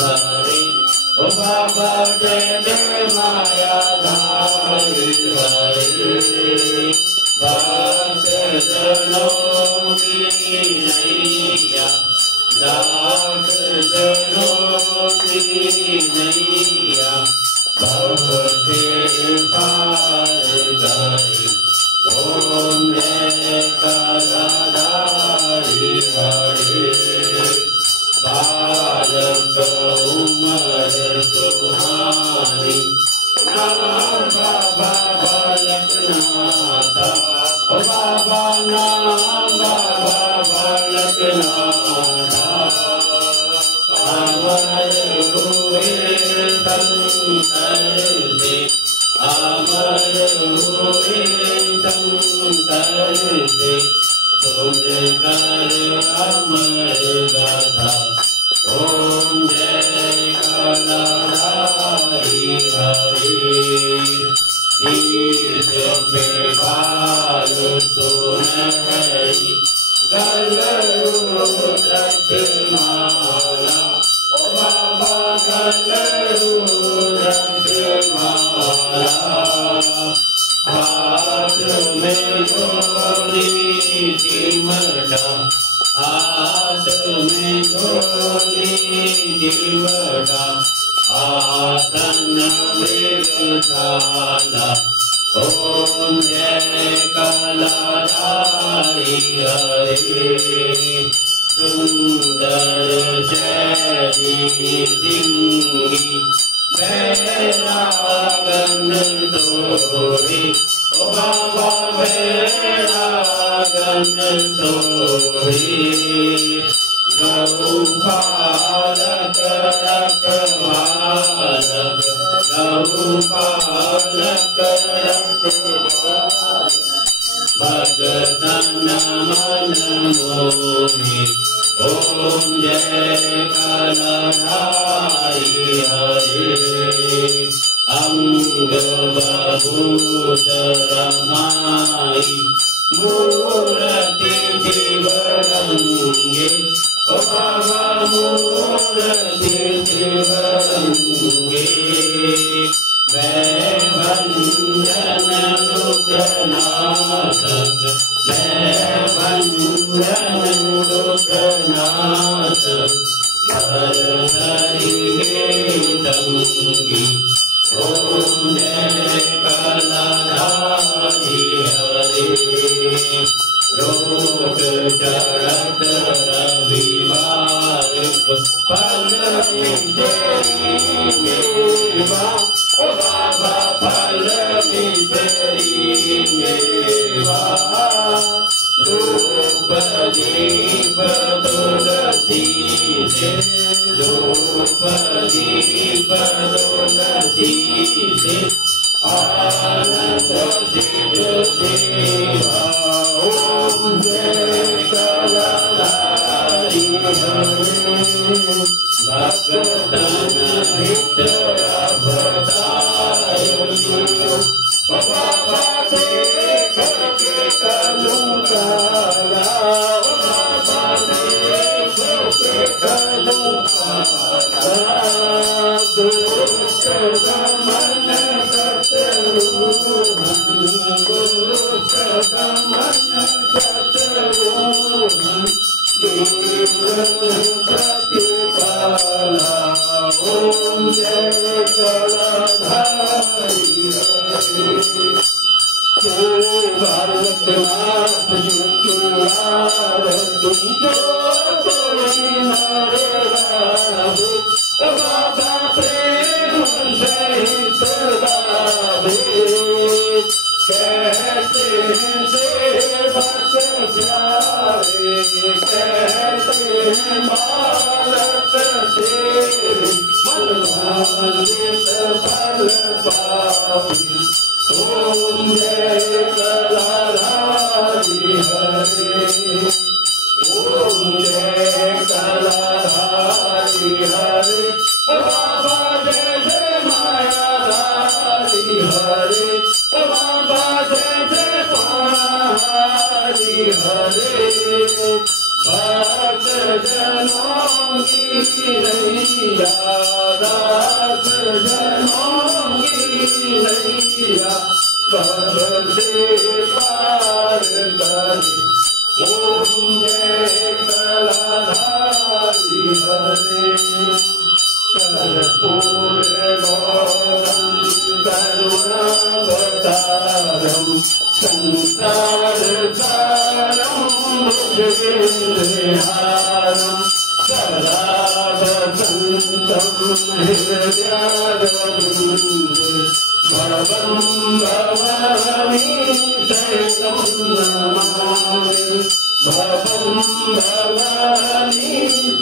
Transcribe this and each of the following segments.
हरि ओ बाबा जय जय माया धारी हरि भक्त जनों की नैया दास जनों की नैया भवते पार करी ओम जय कलाधारी हरि बालक उमर सुहानी नाम बाबा बालक नाथा ओ बाबा नाम बाबा बालक नाथा अमर हुए शंकर से अमर हुए शंकर से सुनकर अमर गाथा ओम जय कलाधारी हरि शीश पे बाल सुनहरी गलरुद्रक माला ओ बाबा गलरुद्रक माला हाथ में झोली चिमटा हाथ में झोली चिमटा आसन मृगशाला ओम जय कलाधारी हरि सुंदर शैली सिंगी बैरागन तोरी ओ बाबा बैरागन तोरी गौपालक रखवालक गौपालक रखवालक भगतन मन मोहि ओम जय कलाधारी हरि अंग बहुत रमाई मूर्ति शिवरंगे ओ बाबा मूर्ति शिवरंगे मैं भंजन रुद्रनाथक मैं भंजन रुद्रनाथक हर हरिगे तंगी ओम जय कलाधारी हरि रोट चढ़त रविवार फल मेवा ओ बाबा फल तेरी मेवा धूप दीप तुलसी से धूप दीप तुलसी से आनंद सिद्ध सेवा ओम जय कलाधारी हरि भक्तन हित अवतारी बाबा देख के कलुकाला बाबा देख के कलुकाला दुष्ट दमन शत्रुघ्न दुष्ट दमन शत्रुघ्न प्रतिपाला ओम जय कलाधारी हरि भारतनाथ आरती जो कोई नरे बाबा प्रेम सहित गावे कहते हैं सेवक प्यारे कहते हैं बालक तेरे मनभावित फल पावी ओम जय कलाधारी हरि ओम जय कलाधारी हरि बाबा जय जय माया धारी हरि बाबा जय जय पारी हरि भक्त जनों की दास जनों की नैया भव से पार करे। ओम जय कलाधारी हरे कर्पूर गौरम करुणावतारम संसार सारम भुजगेन्द्रहारम सदा वसन्तं हृदयारविन्दे भवं भवानी शरणं नमामि भवं भवानी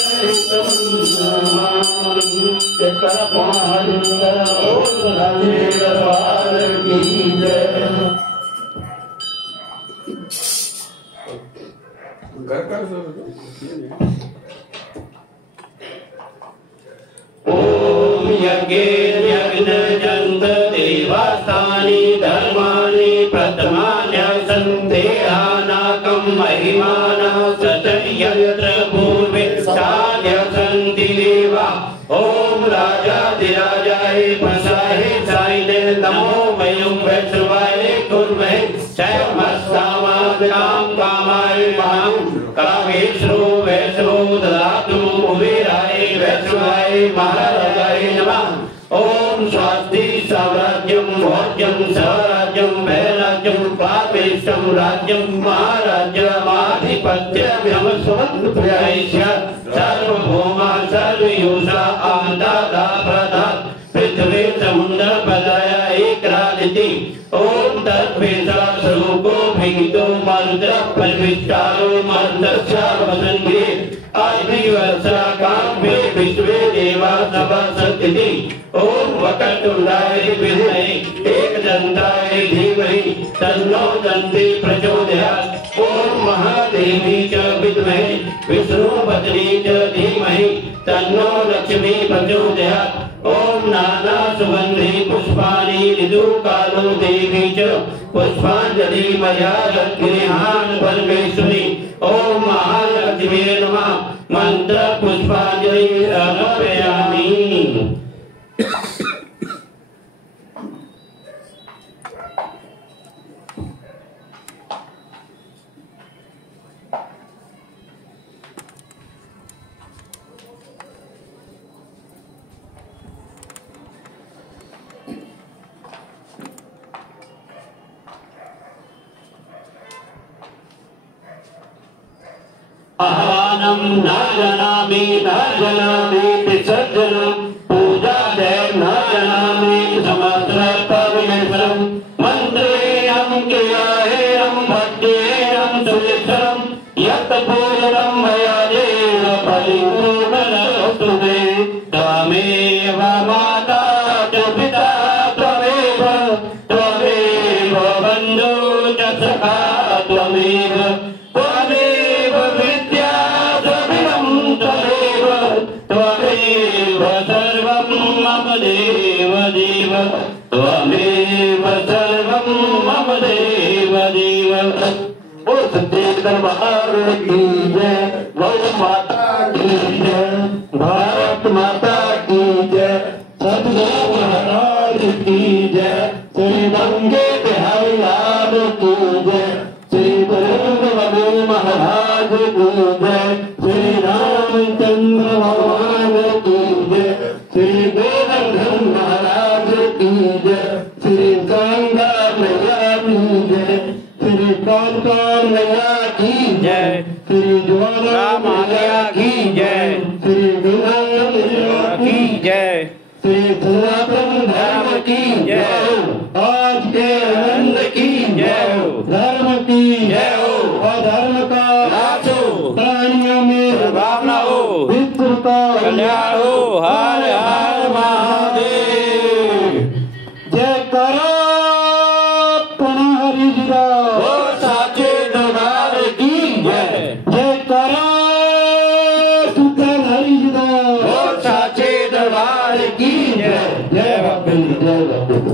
शरणं नमामि। दरबार की जय। ओम यज्ञेऽन्यजन्त देवास्तानि धर्माणि प्रथमान्यसन्देहानाकं महिमानः स च यत्र पूर्वे साध्यसन्ति देवा। ओम राजाधिराजाय प्रसाहे सायिने नमो वयं वैष्णवाय कुर्महे क्षयमस्तामाभ्यां कामाय महां कामेश्वरो वैष्णवो ददातु कुबेराय वैष्णवाय महाराजाय नमः। ओम स्वस्ति साम्राज्यं भोज्यं स्वराज्यं वैराज्यं पापेशं राज्यं महाराज्यमाधिपत्यं स्वतन्त्रयस्य सर्वभौमा सर्वयोषा आदादा प्रदात् पृथ्वी समुद्र पदाय एकरादिति। ओम तत्वेषा स्वरूपो भितो मरुद्र परिविष्टारो मरुदस्यावसन्गे आदिवर्षा काव्ये विश्वे देवा सभासन्ति। ओम वक्रतुण्डाय विद्महे एकदन्ताय धीमहि तन्नो दन्ती प्रचोदयात्। ओम महादेवी च विद्महे विष्णुपत्नी च धीमहि तन्नो लक्ष्मी प्रचोदयात्। ओम नाना सुगंधि पुष्पाणि ऋतुकालो देवी च पुष्पांजलि मया गृहाण परमेश्वरी। ओम महालक्ष्मी नमः मंत्र पुष्पांजलि अर्पयामि। आह्वानं न जानामि न जानामि विसर्जनं पूजादयं न जानामि समत्र परमेश्वरं मन्त्रेयं क्रियाहेयं भक्तेयं सुविश्रं यत् पूजनं मया देव परिपूर्णमस्तु मे। त्वमेव माता च पिता त्वमेव त्वमेव बन्धु च सखा त्वमेव त्वमेव विद्या त्वमेव त्वमेव सर्वं मम देव देव त्वमेव सर्वं मम देव देव। ओ सत्य दरबार की जय, गौ माता की जय, भारत माता की जय, सद्गुरु महाराज की जय, श्री गंगे बिहारी लाल की जय, श्री गुरु महाराज की जय, श्री रामचंद्र भगवान की जय, श्री गोवर्धन महाराज की जय, श्री गंगा मैया की जय, श्री कालका मैया की जय, श्री ज्वाला मैया की जय, श्री गंगा मैया की जय, श्री सनातन धर्म की जय, आज के आनंद की जय, धर्म की जय हो, अधर्म का नाश हो, प्राणियों में भावना हो, विश्व का कल्याण हो। हर हर महादेव। जय करो हरि जीरा हो साचे दरबार की जय। जय करो सुल्तान हरि जीरा हो साचे दरबार की जय। जय बाबा जय बाबा।